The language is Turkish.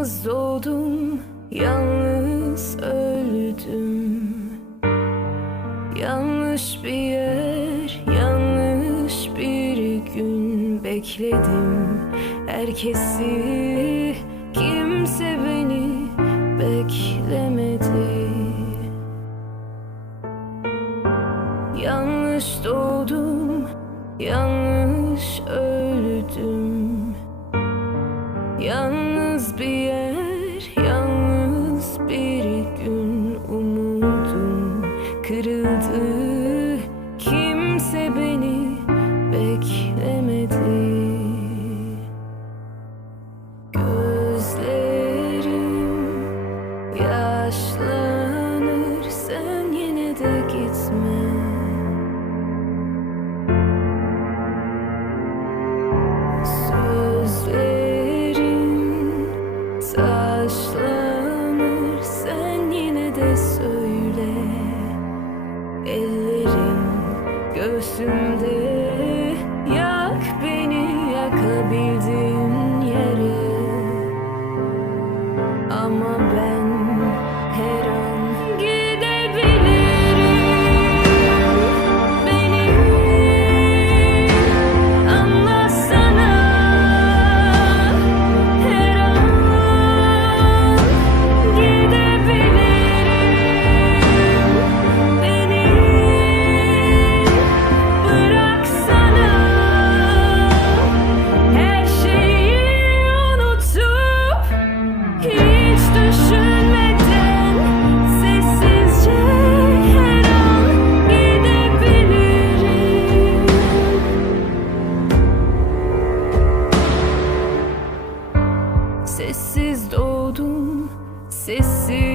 Yalnız doğdum, yalnız öldüm. Yanlış bir yer, yanlış bir gün bekledim. Herkesi, kimse beni beklemedi. Yanlış doğdum, yanlış c'est.